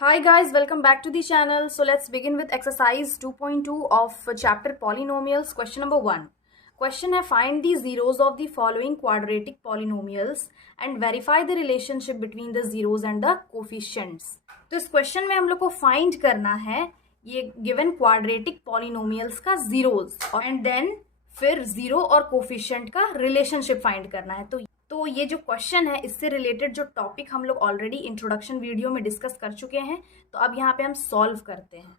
Hi guys, welcome back to the channel. So let's begin with exercise 2.2 of chapter polynomials. Question number 1. Question है find the zeros of the following quadratic polynomials and verify the relationship between the zeros and the coefficients. तो इस question में हम लोग को find करना है ये गिवन क्वाड्रेटिक पॉलिनोमियल्स का जीरोस एंड देन फिर जीरो और कोफिशिएंट का रिलेशनशिप फाइंड करना है। तो ये जो क्वेश्चन है इससे रिलेटेड जो टॉपिक हम लोग ऑलरेडी इंट्रोडक्शन वीडियो में डिस्कस कर चुके हैं, तो अब यहाँ पे हम सॉल्व करते हैं।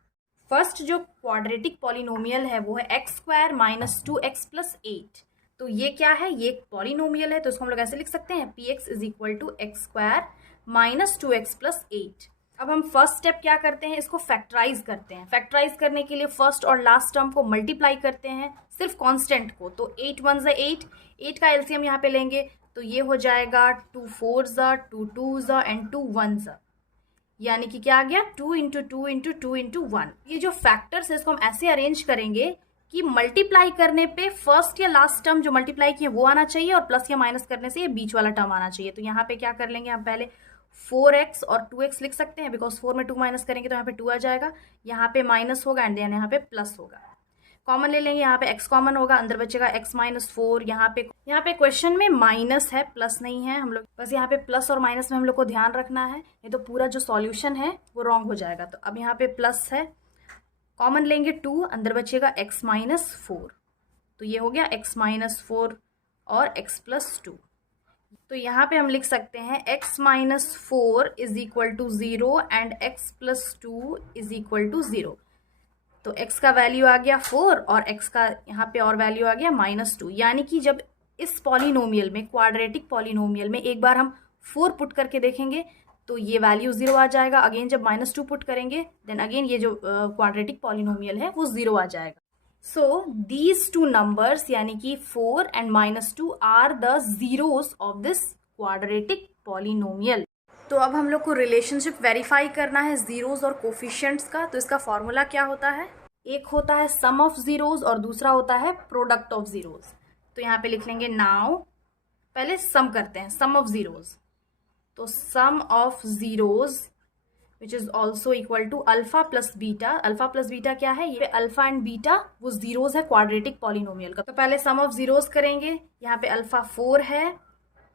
फर्स्ट जो क्वाड्रेटिक पॉलिनोमियल है वो है x square minus 2x plus 8। तो ये क्या है, ये एक पॉलिनोमियल है, तो इसको हम लोग ऐसे लिख सकते हैं P X is equal to X square minus 2x plus 8। अब हम फर्स्ट स्टेप क्या करते हैं, इसको फैक्टराइज करते हैं। फैक्टराइज करने के लिए फर्स्ट और लास्ट टर्म को मल्टीप्लाई करते हैं, सिर्फ कांस्टेंट को। तो 8 1 ज़ा 8, 8 का एलसीएम यहाँ पे लेंगे तो ये हो जाएगा 2 4 ज़ा 2 2 ज़ा एंड 2 1 ज़ा, यानी कि क्या आ गया 2 इंटू 2 इंटू 2 इंटू 1। ये जो फैक्टर्स है इसको हम ऐसे अरेंज करेंगे कि मल्टीप्लाई करने पे फर्स्ट या लास्ट टर्म जो मल्टीप्लाई किए वो आना चाहिए और प्लस या माइनस करने से ये बीच वाला टर्म आना चाहिए। तो यहाँ पे क्या कर लेंगे, हम पहले 4x और 2x लिख सकते हैं बिकॉज 4 में 2 माइनस करेंगे तो यहाँ पे 2 आ जाएगा, यहाँ पे माइनस होगा एंड देन यहाँ पे प्लस होगा। कॉमन ले लेंगे, यहाँ पे x कॉमन होगा, अंदर बचेगा x माइनस 4। यहाँ पे क्वेश्चन में माइनस है, प्लस नहीं है। हम लोग बस यहाँ पे प्लस और माइनस में हम लोग को ध्यान रखना है, नहीं तो पूरा जो सॉल्यूशन है वो रॉन्ग हो जाएगा। तो अब यहाँ पे प्लस है, कॉमन लेंगे 2, अंदर बचेगा x माइनस 4। तो ये हो गया x माइनस 4 और x प्लस 2। तो यहाँ पे हम लिख सकते हैं x minus 4 is equal to 0 and x plus 2 is equal to 0। तो x का वैल्यू आ गया 4 और x का यहाँ पे और वैल्यू आ गया माइनस 2। यानी कि जब इस पॉलिनोमियल में, क्वाड्रेटिक पॉलिनोमियल में एक बार हम 4 पुट करके देखेंगे तो ये वैल्यू 0 आ जाएगा। अगेन जब माइनस 2 पुट करेंगे देन अगेन ये जो क्वाड्रेटिक पॉलिनोमियल है वो 0 आ जाएगा। सो दीज टू नंबर्स यानी कि 4 and minus 2 are the zeros of this quadratic polynomial. तो अब हम लोग को रिलेशनशिप वेरीफाई करना है जीरोस और कोफिशिएंट्स का। तो इसका फॉर्मूला क्या होता है, एक होता है सम ऑफ जीरोस और दूसरा होता है प्रोडक्ट ऑफ जीरोस। तो यहाँ पे लिख लेंगे नाउ, पहले सम करते हैं, सम ऑफ जीरोस। तो sum of zeros which is also equal to alpha plus beta. Alpha plus beta क्या है, ये अल्फा एंड बीटा वो जीरोस है क्वाड्रेटिक पॉलिनोमियल का। तो पहले सम ऑफ जीरोस करेंगे, यहाँ पे अल्फा 4 है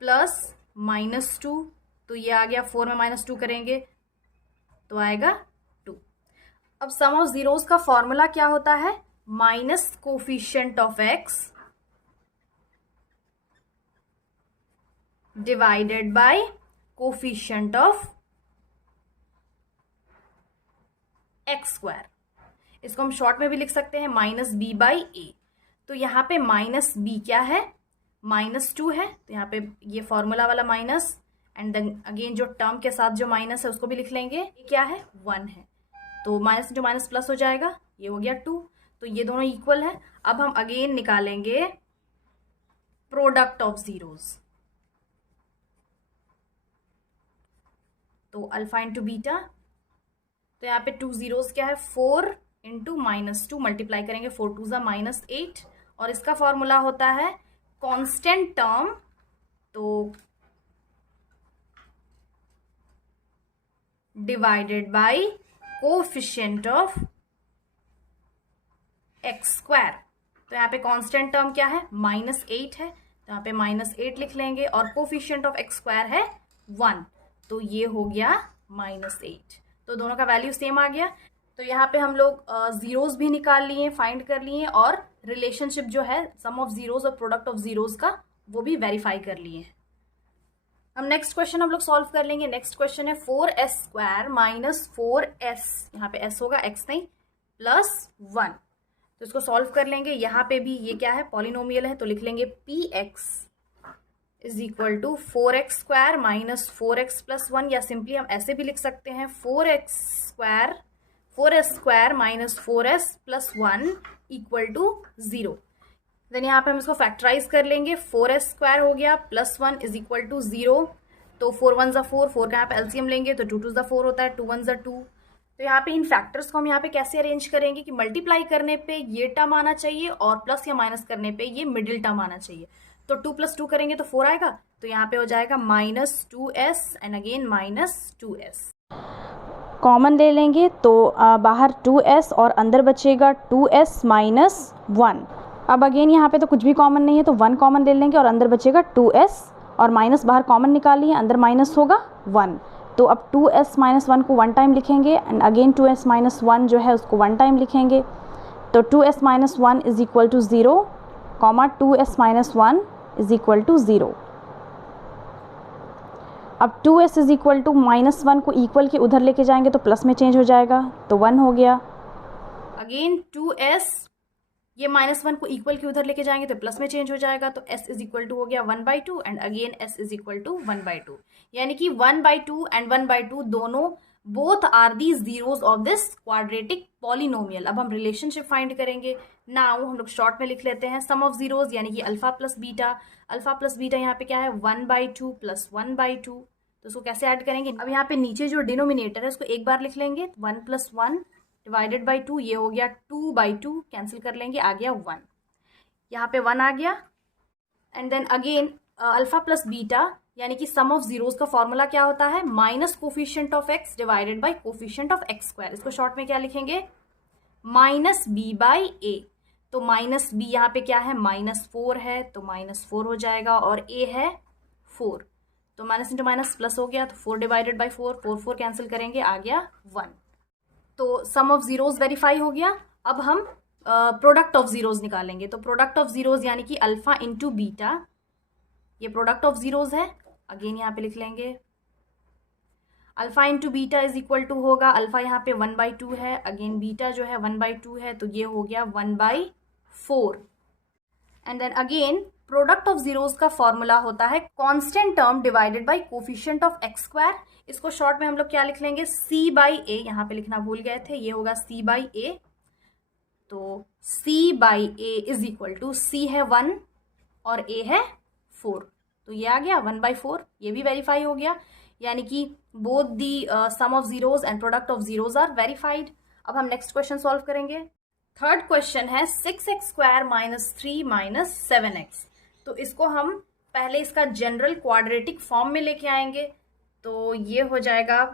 प्लस माइनस 2, तो ये आ गया 4 में माइनस 2 करेंगे तो आएगा 2। अब सम ऑफ जीरोस का फॉर्मूला क्या होता है, minus coefficient of x divided by coefficient of X square. इसको हम शॉर्ट में भी लिख सकते हैं माइनस बी बाई ए। तो यहाँ पे माइनस बी क्या है, माइनस 2 है, तो यहाँ पे ये फॉर्मूला वाला माइनस एंड देन अगेन जो टर्म के साथ जो माइनस है उसको भी लिख लेंगे, ये क्या है 1 है, तो माइनस जो माइनस प्लस हो जाएगा, ये हो गया 2। तो ये दोनों इक्वल है। अब हम अगेन निकालेंगे प्रोडक्ट ऑफ जीरोस। तो अल्फा इंटू बीटा, तो यहाँ पे 2 जीरोस क्या है 4 इंटू माइनस 2, मल्टीप्लाई करेंगे 4 2 ज़ा माइनस 8 और इसका फॉर्मूला होता है कांस्टेंट टर्म, तो divided by coefficient of X square. तो यहाँ पे कांस्टेंट टर्म क्या है माइनस 8 है, तो यहाँ पे माइनस 8 लिख लेंगे और कोफिशिएंट ऑफ एक्स स्क्वायर है 1, तो ये हो गया माइनस 8। तो दोनों का वैल्यू सेम आ गया। तो यहाँ पे हम लोग जीरोस भी निकाल लिए, फाइंड कर लिए और रिलेशनशिप जो है सम ऑफ जीरोस और प्रोडक्ट ऑफ जीरोस का वो भी वेरीफाई कर लिए हैं। अब नेक्स्ट क्वेश्चन हम लोग सॉल्व कर लेंगे। नेक्स्ट क्वेश्चन है 4s स्क्वायर माइनस 4s, यहाँ पे s होगा x नहीं, प्लस 1। तो इसको सॉल्व कर लेंगे। यहाँ पे भी ये क्या है पॉलिनोमियल है, तो लिख लेंगे px is equal to 4x square minus 4x plus 1, या सिंपली हम ऐसे भी लिख सकते हैं 4s square minus 4s plus 1 equal to 0। Then यहाँ पे हम इसको फैक्टराइज कर लेंगे, 4s स्क्वायर हो गया प्लस 1 इज इक्वल टू 0। तो 4 1 ज़ा 4, 4 का यहाँ पे एलसीएम लेंगे तो 2 2 ज़ा 4 होता है, 2 1 ज़ा 2। तो यहाँ पे इन फैक्टर्स को हम यहाँ पे कैसे अरेंज करेंगे कि मल्टीप्लाई करने पे ये टर्म आना चाहिए और प्लस या माइनस करने पे ये मिडिल टर्म आना चाहिए। तो 2 प्लस 2 करेंगे तो 4 आएगा, तो यहाँ पे हो जाएगा minus 2s and again minus 2s। Common ले लेंगे तो बाहर 2s और अंदर बचेगा 2s माइनस 1। अब अगेन यहाँ पे तो कुछ भी कॉमन नहीं है तो 1 कॉमन ले लेंगे और अंदर बचेगा 2s और माइनस बाहर कॉमन निकालिए, अंदर माइनस होगा 1। तो अब 2s माइनस 1 को 1 टाइम लिखेंगे एंड अगेन 2s माइनस 1 जो है उसको 1 टाइम लिखेंगे। तो 2s minus 1 is equal to 0, comma 2s minus 1 is equal to 0। अब 2s is equal to minus 1 को इक्वल के उधर लेके जाएंगे तो प्लस में चेंज हो जाएगा, तो 1 हो गया। अगेन 2s, ये माइनस 1 को इक्वल के उधर लेके जाएंगे तो प्लस में चेंज हो जाएगा, तो s इज इक्वल टू हो गया 1/2 and again s is equal to 1/2। यानी कि 1/2 एंड 1/2 दोनों both are the zeros of this quadratic polynomial. अब हम रिलेशनशिप फाइंड करेंगे। नाउ हम लोग शॉर्ट में लिख लेते हैं सम ऑफ जीरोज, यानी कि alpha plus beta. Alpha plus beta यहाँ पे क्या है 1/2 प्लस 1/2, तो उसको कैसे ऐड करेंगे। अब यहाँ पे नीचे जो डिनोमिनेटर है उसको एक बार लिख लेंगे, 1 प्लस 1 डिवाइडेड बाई 2, ये हो गया 2/2, कैंसिल कर लेंगे, आ गया 1। यहाँ पे 1 आ गया and then again alpha plus beta यानी कि सम ऑफ जीरोज का फॉर्मूला क्या होता है, minus coefficient of X divided by coefficient of X square. इसको शॉर्ट में क्या लिखेंगे, माइनस बी बाई ए। तो माइनस बी यहाँ पे क्या है, -4 है, तो -4 हो जाएगा, और ए है 4, तो माइनस इंटू माइनस प्लस हो गया, तो 4 डिवाइडेड बाई 4, 4 कैंसिल करेंगे, आ गया 1। तो सम ऑफ जीरोज वेरीफाई हो गया। अब हम प्रोडक्ट ऑफ जीरोज निकालेंगे। तो प्रोडक्ट ऑफ जीरोज यानी कि अल्फा इंटू बीटा, ये प्रोडक्ट ऑफ जीरोज है। अगेन यहाँ पे लिख लेंगे alpha into beta is equal to होगा, अल्फा यहाँ पे 1/2 है, अगेन बीटा जो है 1/2 है, तो ये हो गया 1/4। And then again product of zeros का फॉर्मूला होता है constant term divided by coefficient of X square. इसको शॉर्ट में हम लोग क्या लिख लेंगे, c बाई ए, यहाँ पे लिखना भूल गए थे, ये होगा c बाई ए। तो c by A is equal to, c है 1 और a है 4, तो ये आ गया 1/4। ये भी वेरीफाई हो गया, यानी कि both the sum of zeros and product of zeros are verified. अब हम नेक्स्ट क्वेश्चन सॉल्व करेंगे। थर्ड क्वेश्चन है 6x square minus 3 minus 7x। तो इसको हम पहले इसका जनरल क्वाड्रेटिक फॉर्म में लेके आएंगे। तो ये हो जाएगा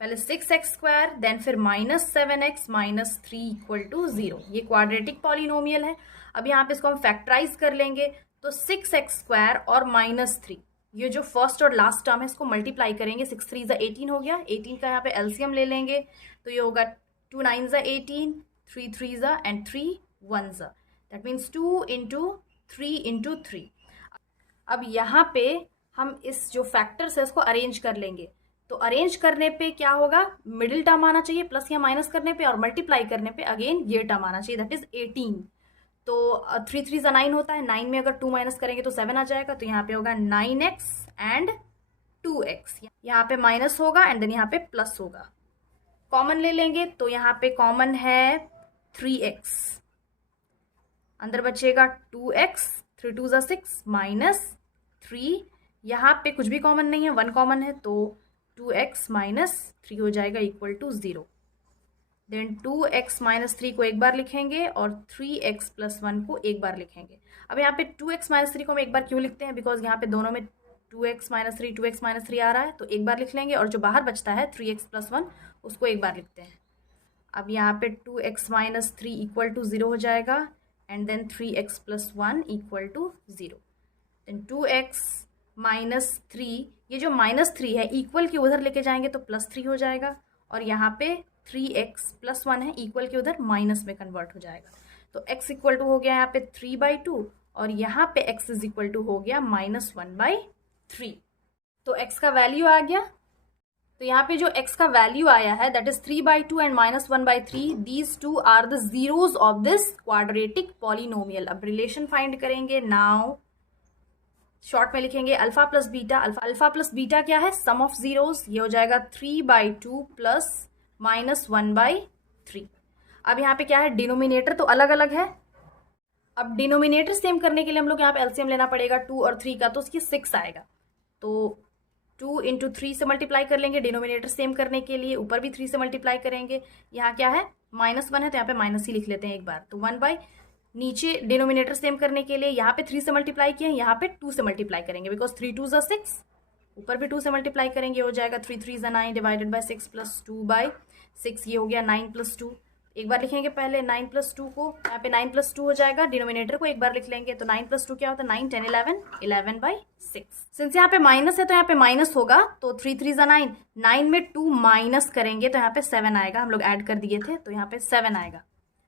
पहले 6x स्क्वायर, देन फिर minus 7x minus 3 equal to 0। ये क्वाड्रेटिक पॉलिनोमियल है। अब यहाँ पे इसको हम फैक्टराइज कर लेंगे, तो 6x स्क्वायर और -3, ये जो फर्स्ट और लास्ट टर्म है इसको मल्टीप्लाई करेंगे। 6 3 = 18 हो गया, 18 का यहाँ पे एलसीएम ले लेंगे, तो ये होगा 2 9 = 18, 3 3 and 3 1 that means 2 into 3 into 3। अब यहाँ पे हम इस जो फैक्टर्स है इसको अरेंज कर लेंगे। तो अरेंज करने पे क्या होगा, मिडिल टर्म आना चाहिए प्लस या माइनस करने पे, और मल्टीप्लाई करने पे अगेन ये टर्म आना चाहिए, दैट इज 18। तो 3 3 = 9 होता है, 9 में अगर 2 माइनस करेंगे तो 7 आ जाएगा, तो यहाँ पे होगा 9x एंड 2x। यहाँ पे माइनस होगा एंड देन यहाँ पे प्लस होगा। कॉमन ले लेंगे, तो यहाँ पे कॉमन है 3x, अंदर बचेगा 2x, 3 2 = 6 माइनस 3, यहाँ पे कुछ भी कॉमन नहीं है, 1 कॉमन है, तो 2x माइनस 3 हो जाएगा equal to 0। Then 2x minus 3 को एक बार लिखेंगे और 3x प्लस 1 को एक बार लिखेंगे। अब यहाँ पे 2x माइनस 3 को हम एक बार क्यों लिखते हैं, बिकॉज यहाँ पे दोनों में 2x माइनस 3 आ रहा है, तो एक बार लिख लेंगे, और जो बाहर बचता है 3x प्लस 1 उसको एक बार लिखते हैं। अब यहाँ पे 2x माइनस 3 इक्वल टू 0 हो जाएगा, and then 3x plus 1 equal to 0। Then 2x minus 3, ये जो -3 है इक्वल के उधर लेके जाएंगे तो +3 हो जाएगा, और यहाँ पे 3x प्लस 1 है इक्वल के उधर माइनस में कन्वर्ट हो जाएगा। तो x इक्वल टू हो गया यहाँ पे 3/2, और यहाँ पे x इज इक्वल टू हो गया -1/3। तो x का वैल्यू आ गया। तो यहाँ पे जो x का वैल्यू आया है that is 3/2 and -1/3, these two are the zeros of this quadratic polynomial. अब रिलेशन फाइंड करेंगे। नाउ शॉर्ट में लिखेंगे alpha plus beta. Alpha plus beta क्या है, सम ऑफ जीरोज, ये हो जाएगा 3/2 प्लस -1/3। अब यहाँ पे क्या है, डिनोमिनेटर तो अलग अलग है। अब डिनोमिनेटर सेम करने के लिए हम लोग यहाँ पे एलसीएम लेना पड़ेगा 2 और 3 का, तो उसकी 6 आएगा। तो 2 इंटू 3 से मल्टीप्लाई कर लेंगे डिनोमिनेटर सेम करने के लिए, ऊपर भी 3 से मल्टीप्लाई करेंगे। यहाँ क्या है, -1 है तो यहाँ पे माइनस ही लिख लेते हैं एक बार, तो 1/, नीचे डिनोमिनेटर सेम करने के लिए यहाँ पे 3 से मल्टीप्लाई किए, यहाँ पे 2 से मल्टीप्लाई करेंगे, बिकॉज 3 2 = 6, ऊपर भी 2 से मल्टीप्लाई करेंगे, हो जाएगा 3 3 9 डिवाइडेड बाई 6 प्लस 2 बाई 6, ये हो गया 9 प्लस 2। एक बार लिखेंगे पहले 9 प्लस 2 को, यहाँ पे 9 प्लस 2 हो जाएगा, डिनोमिनेटर को एक बार लिख लेंगे, तो 9 प्लस 2 क्या होता है 9 10 11 11 बाई 6। सिंस यहाँ पे माइनस है तो यहाँ पे माइनस होगा, तो 3 3 9, 9 में 2 माइनस करेंगे तो यहाँ पे 7 आएगा, हम लोग ऐड कर दिए थे तो यहाँ पे 7 आएगा।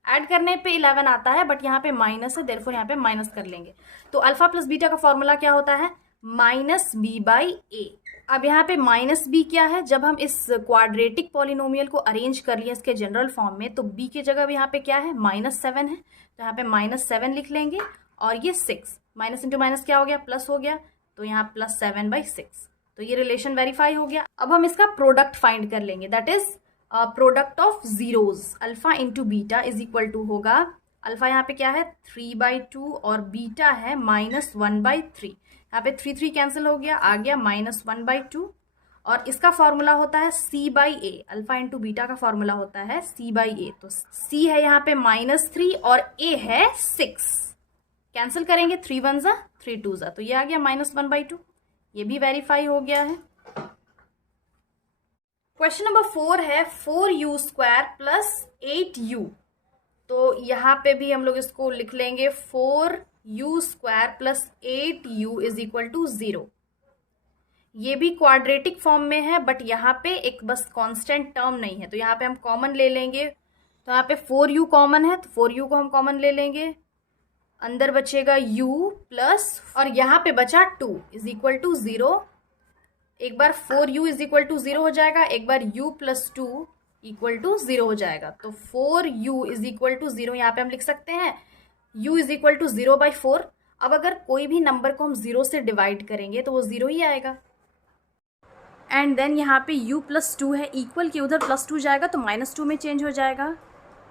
ऐड करने पे 11 आता है, बट यहाँ पे माइनस है, देयरफॉर यहाँ पे माइनस कर लेंगे। तो अल्फा प्लस बीटा का फॉर्मूला क्या होता है, माइनस बी बाई ए। अब यहाँ पे माइनस बी क्या है, जब हम इस क्वाड्रेटिक पॉलिनोमियल को अरेंज कर लिए इसके जनरल फॉर्म में, तो बी की जगह भी यहाँ पे क्या है, -7 है, तो यहाँ पे -7 लिख लेंगे, और ये 6 माइनस इंटू माइनस क्या हो गया, प्लस हो गया, तो यहाँ +7 बाई 6। तो ये रिलेशन वेरीफाई हो गया। अब हम इसका प्रोडक्ट फाइंड कर लेंगे, that is product of zeros, alpha into beta is equal to होगा, अल्फा यहाँ पे क्या है 3/2 और बीटा है -1/3। यहाँ पे 3 3 कैंसिल हो गया, आ गया -1/2, और इसका फॉर्मूला होता है c/a, अल्फा इंटू बीटा का फॉर्मूला होता है c/a। तो c है यहाँ पे -3 और a है 6, कैंसिल करेंगे 3 1 जा 3 2 जा, तो ये आ गया -1/2, ये भी वेरीफाई हो गया है। क्वेश्चन नंबर 4 है 4u² प्लस 8u। तो यहाँ पे भी हम लोग इसको लिख लेंगे 4u² plus 8u is equal to 0। ये भी क्वाड्रेटिक फॉर्म में है, बट यहाँ पे एक बस कांस्टेंट टर्म नहीं है, तो यहाँ पे हम कॉमन ले लेंगे, तो यहाँ पे 4u कॉमन है, तो 4u को हम कॉमन ले लेंगे, अंदर बचेगा u प्लस, और यहाँ पे बचा 2 इज इक्वल टू 0। एक बार 4u इज इक्वल टू 0 हो जाएगा, एक बार u प्लस 2 इक्वल टू 0 हो जाएगा, तो 4u इज इक्वल टू 0 यहाँ पे हम लिख सकते हैं u इज इक्वल टू 0/4। अब अगर कोई भी नंबर को हम 0 से डिवाइड करेंगे तो वो 0 ही आएगा, एंड देन यहाँ पे u प्लस 2 है, इक्वल के उधर +2 जाएगा तो -2 में चेंज हो जाएगा,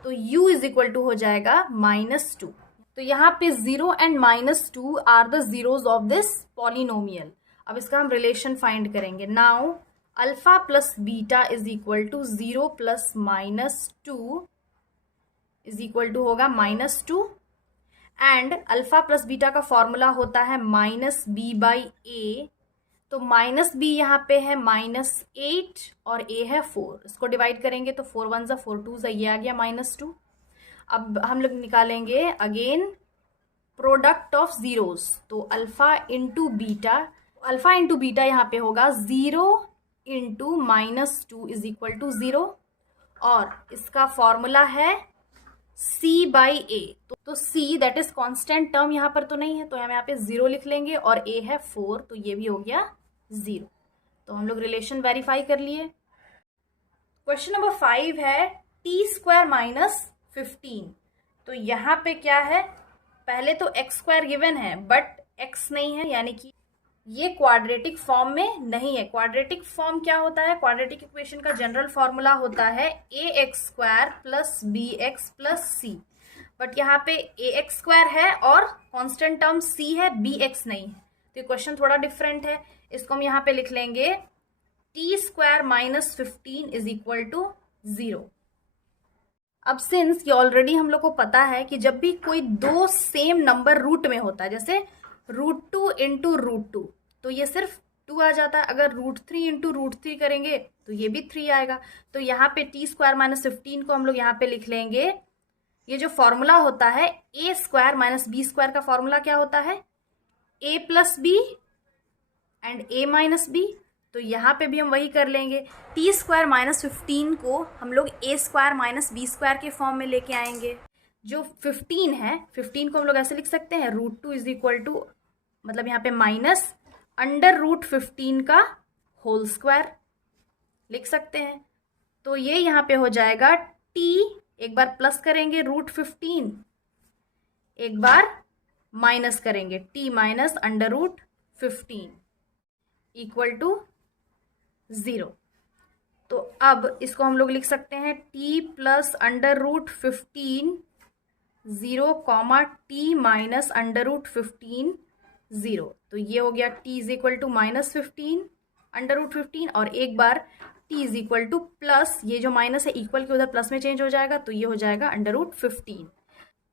तो u इज इक्वल टू हो जाएगा -2। तो यहाँ पे 0 and -2 are the zeros of this polynomial. अब इसका हम रिलेशन फाइंड करेंगे। Now alpha plus beta is equal to 0 plus -2 is equal to होगा -2, एंड अल्फा प्लस बीटा का फॉर्मूला होता है -b/a। तो -b यहाँ पे है -8 और a है 4, इसको डिवाइड करेंगे तो 4 1 जा 4 2 जा, ये आ गया -2। अब हम लोग निकालेंगे अगेन प्रोडक्ट ऑफ जीरोज, तो अल्फा इंटू बीटा यहाँ पे होगा 0 इंटू -2 इज इक्वल टू 0, और इसका फॉर्मूला है c/a। तो c that is constant term यहाँ पर तो नहीं है, तो हम यहाँ पे 0 लिख लेंगे, और a है 4, तो ये भी हो गया 0। तो हम लोग रिलेशन वेरीफाई कर लिए। क्वेश्चन नंबर 5 है t² - 15। तो यहाँ पे क्या है, पहले तो x² गिवन है बट x नहीं है, यानी कि ये क्वाड्रेटिक फॉर्म में नहीं है। क्वाड्रेटिक फॉर्म क्या होता है, क्वाड्रेटिक इक्वेशन का जनरल फॉर्मूला होता है ax² plus bx plus c, but यहाँ पे ax² है और कांस्टेंट टर्म c है, bx नहीं है, तो ये क्वेश्चन थोड़ा डिफरेंट है। इसको हम यहाँ पे लिख लेंगे t² - 15 इज इक्वल टू 0। अब सिंस ये ऑलरेडी हम लोग को पता है कि जब भी कोई दो सेम नंबर रूट में होता है, जैसे √2 इंटू √2, तो ये सिर्फ 2 आ जाता है। अगर √3 इंटू √3 करेंगे तो ये भी 3 आएगा। तो यहाँ पे t² - 15 को हम लोग यहाँ पे लिख लेंगे, ये जो फॉर्मूला होता है a² - b² का फॉर्मूला क्या होता है, a plus b and a minus b। तो यहाँ पे भी हम वही कर लेंगे, t² - 15 को हम लोग a² - b² के फॉर्म में लेके आएंगे। जो 15 है, 15 को हम लोग ऐसे लिख सकते हैं √2 इज इक्वल टू, मतलब यहाँ पे माइनस √15 का होल स्क्वायर लिख सकते हैं। तो ये यहाँ पे हो जाएगा t, एक बार प्लस करेंगे √15, एक बार माइनस करेंगे t माइनस √15 इक्वल टू 0। तो अब इसको हम लोग लिख सकते हैं t प्लस √15 0, t माइनस √15 0। तो ये हो गया t इज इक्वल टू -15 √15, और एक बार t is equal two plus, ये जो माइनस है इक्वल के उधर प्लस में चेंज हो जाएगा, तो ये हो जाएगा √15।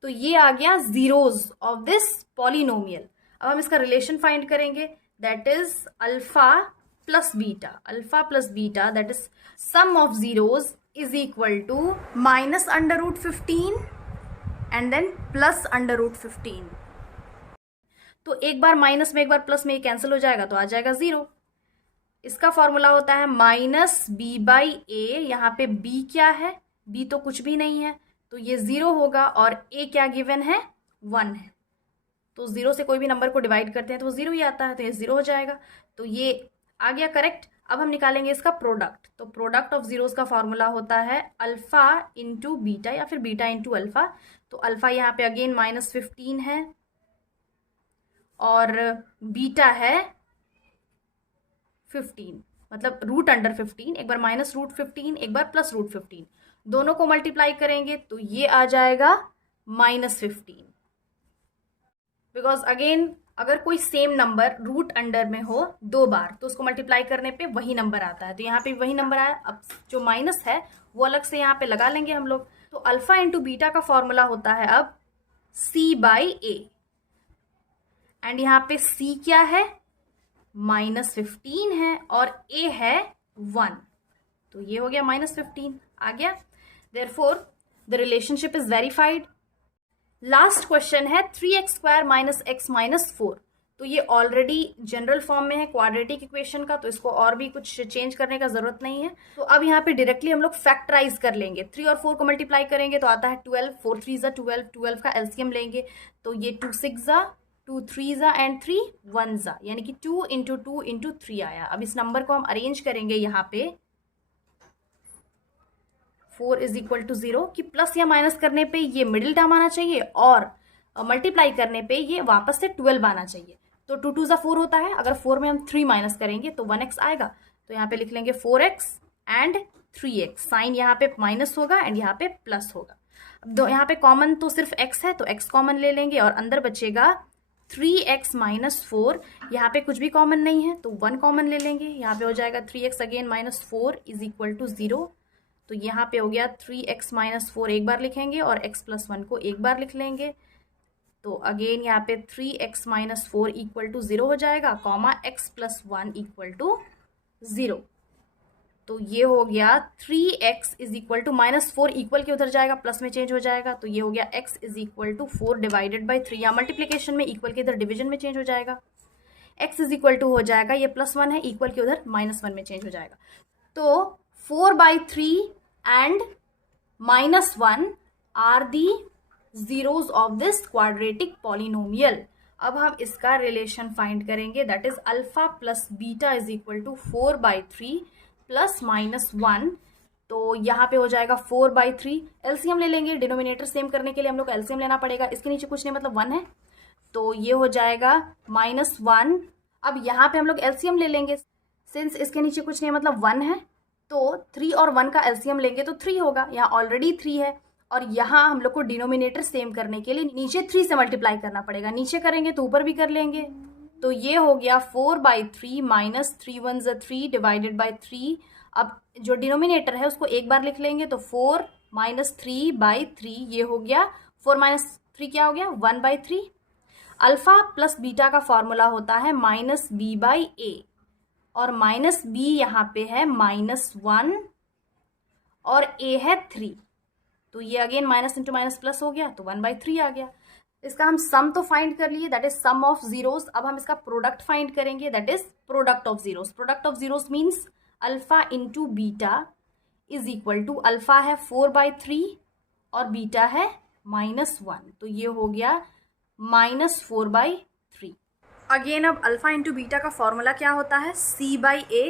तो ये आ गया जीरोज ऑफ दिस पॉलिनोमियल। अब हम इसका रिलेशन फाइंड करेंगे, that is alpha plus beta, alpha plus beta, that is sum of zeros is equal to minus under root 15 and then plus under root 15. तो एक बार माइनस में एक बार plus में ये कैंसिल हो जाएगा तो आ जाएगा 0. इसका फॉर्मूला होता है माइनस बी बाई ए. यहाँ पे बी क्या है, बी तो कुछ भी नहीं है तो ये 0 होगा, और ए क्या गिवन है, 1 है. तो 0 से कोई भी नंबर को डिवाइड करते हैं तो वो 0 ही आता है, तो ये 0 हो जाएगा. तो ये आ गया करेक्ट. अब हम निकालेंगे इसका प्रोडक्ट. तो प्रोडक्ट ऑफ जीरोस का फॉर्मूला होता है अल्फा इंटू बीटा या फिर बीटा इंटू अल्फा. तो अल्फा यहाँ पे अगेन -15 है और बीटा है 15, मतलब रूट अंडर 15. एक बार -√15, एक बार +√15. दोनों को मल्टीप्लाई करेंगे तो ये आ जाएगा -15. बिकॉज अगेन अगर कोई सेम नंबर रूट अंडर में हो 2 बार तो उसको मल्टीप्लाई करने पे वही नंबर आता है. तो यहाँ पे वही नंबर आया. अब जो माइनस है वो अलग से यहाँ पे लगा लेंगे हम लोग. तो अल्फा इंटू बीटा का फॉर्मूला होता है अब C/A. एंड यहाँ पे C क्या है, -15 है और A है 1. तो ये हो गया -15 आ गया. Therefore the relationship is verified. Last question है 3x² - x - 4. तो ये ऑलरेडी जनरल फॉर्म में है क्वाड्रेटिक इक्वेशन का, तो इसको और भी कुछ चेंज करने का जरूरत नहीं है. तो अब यहाँ पे डायरेक्टली हम लोग फैक्टराइज कर लेंगे. 3 और 4 को मल्टीप्लाई करेंगे तो आता है 12. 4 3 ज़ा 12. 12 का एलसीएम लेंगे तो ये 2 6 ज़ा 2 3 ज़ा एंड 3 1 ज़ा, यानी कि 2 × 2 × 3 आया. अब इस नंबर को हम अरेंज करेंगे यहाँ पे 4 = 0 कि प्लस या माइनस करने पे ये मिडिल टर्म आना चाहिए और मल्टीप्लाई करने पे ये वापस से 12 आना चाहिए. तो 2 2 ज़ा 4 होता है. अगर 4 में हम 3 माइनस करेंगे तो 1x आएगा. तो यहाँ पे लिख लेंगे 4x एंड 3x. साइन यहाँ पे माइनस होगा एंड यहाँ पे प्लस होगा. अब यहाँ पे कॉमन तो सिर्फ x है तो x कॉमन ले लेंगे और अंदर बचेगा 3x - 4. यहाँ पे कुछ भी कॉमन नहीं है तो 1 कॉमन ले लेंगे. यहाँ पे हो जाएगा 3x अगेन -4 = 0. तो यहाँ पे हो गया 3x - 4 एक बार लिखेंगे और x + 1 को एक बार लिख लेंगे. तो अगेन यहाँ पे 3x - 4 = 0 हो जाएगा, कॉमा x + 1 = 0. तो ये हो गया 3x = -4 इक्वल के उधर जाएगा, प्लस में चेंज हो जाएगा. तो ये हो गया x = 4 / 3. या मल्टीप्लीकेशन में इक्वल के इधर डिवीजन में चेंज हो जाएगा. x = हो जाएगा, ये +1 है, इक्वल के उधर -1 में चेंज हो जाएगा. तो 4/3 and -1 are the zeros of this quadratic polynomial. अब हम इसका रिलेशन फाइंड करेंगे, that is alpha plus beta = 4/3 plus -1. तो यहाँ पे हो जाएगा 4/3. एलसीएम ले लेंगे, डिनोमिनेटर सेम करने के लिए हम लोग एलसीएम लेना पड़ेगा. इसके नीचे कुछ नहीं मतलब 1 है तो ये हो जाएगा -1. अब यहाँ पे हम लोग एलसीएम ले लेंगे, सिंस इसके नीचे कुछ नहीं मतलब 1 है तो 3 और 1 का एलसीएम लेंगे तो 3 होगा. यहाँ ऑलरेडी 3 है और यहाँ हम लोग को डिनोमिनेटर सेम करने के लिए नीचे 3 से मल्टीप्लाई करना पड़ेगा. नीचे करेंगे तो ऊपर भी कर लेंगे. तो ये हो गया 4/3 - 3 1 ज़ा 3 / 3. अब जो डिनोमिनेटर है उसको एक बार लिख लेंगे तो 4 - 3/3 ये हो गया. 4 - 3 क्या हो गया, 1/3. अल्फा प्लस बीटा का फॉर्मूला होता है -b/a और -b यहाँ पे है -1 और a है 3. तो ये again minus into minus plus हो गया तो 1/3 आ गया. इसका हम सम तो फाइंड कर लिए, that is sum of zeros. अब हम इसका प्रोडक्ट फाइंड करेंगे, that is product of zeros. Product of zeros means alpha into beta = alpha है 4/3 और बीटा है -1. तो ये हो गया -4/3. अगेन अब अल्फा इंटू बीटा का फॉर्मूला क्या होता है, C/A.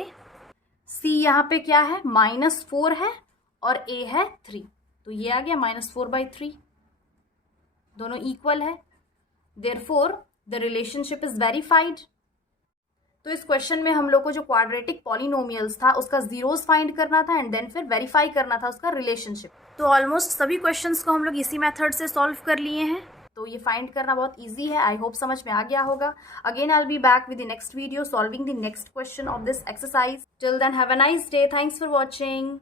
C यहाँ पे क्या है, -4 है और A है 3. तो ये आ गया -4/3. दोनों इक्वल है, therefore the relationship is verified. तो इस क्वेश्चन में हम लोग को जो क्वाड्रेटिक पॉलिनोमियल्स था उसका जीरोस फाइंड करना था एंड देन फिर वेरीफाई करना था उसका रिलेशनशिप. तो ऑलमोस्ट सभी क्वेश्चंस को हम लोग इसी मेथड से सॉल्व कर लिए हैं. तो ये फाइंड करना बहुत इजी है. आई होप समझ में आ गया होगा. Again I will be back with the next video solving the next question of this exercise. Till then have a nice day. Thanks for watching.